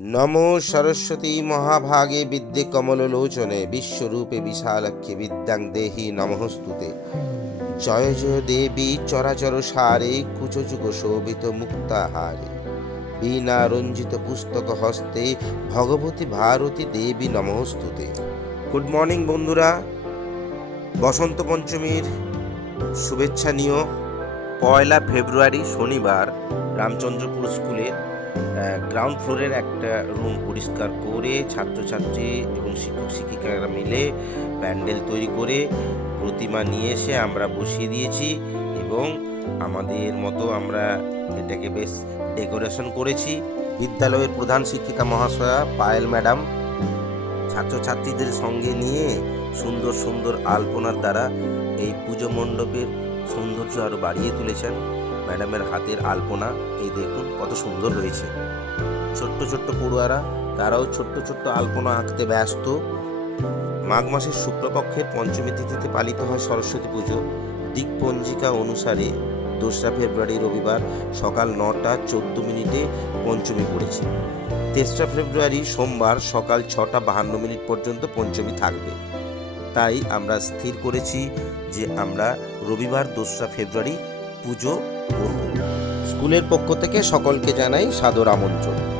নমো সরস্বতী মহাভাগে বিদ্যে কমললোচনে বিশ্বরূপে বিশালাক্ষে বিদ্যাং দেহি নমস্তুতে। জয় জয় দেবী চরাচর সারে, কুচযুগ শোভিত মুক্তাহারে। বীণা রঞ্জিত পুস্তক হস্তে, ভগবতী ভারতী দেবী নমস্তুতে। গুড মর্নিং বন্ধুরা। বসন্ত পঞ্চমীর শুভেচ্ছা নিও। পয়লা ফেব্রুয়ারি শনিবার, রামচন্দ্রপুর স্কুলের গ্রাউন্ড ফ্লোরের একটা রুম পরিষ্কার করে ছাত্রছাত্রী এবং শিক্ষক শিক্ষিকারা মিলে প্যান্ডেল তৈরি করে প্রতিমা নিয়ে এসে আমরা বসিয়ে দিয়েছি এবং আমাদের মতো আমরা এটাকে বেশ ডেকোরেশন করেছি। বিদ্যালয়ের প্রধান শিক্ষিকা মহাশয়া পায়েল ম্যাডাম ছাত্রছাত্রীদের সঙ্গে নিয়ে সুন্দর সুন্দর আলপনার দ্বারা এই পুজো মণ্ডপের সৌন্দর্য আরও বাড়িয়ে তুলেছেন। ম্যাডামের হাতের আলপনা, এই দেখুন কত সুন্দর হয়েছে। ছোট্ট ছোট্ট পড়ুয়ারা, তারাও ছোট্ট ছোট্ট আলপনা আঁকতে ব্যস্ত। মাঘ মাসের শুক্লপক্ষের পঞ্চমী তিথিতে পালিত হয় সরস্বতী পুজো। দিকপঞ্জিকা অনুসারে দোসরা ফেব্রুয়ারি রবিবার সকাল নটা চোদ্দ মিনিটে পঞ্চমী পড়েছে। তেসরা ফেব্রুয়ারি সোমবার সকাল ছটা বাহান্ন মিনিট পর্যন্ত পঞ্চমী থাকবে। তাই আমরা স্থির করেছি যে আমরা রবিবার দোসরা ফেব্রুয়ারি পুজো স্কুলের পক্ষ থেকে সকলকে জানাই সাদর আমন্ত্রণ।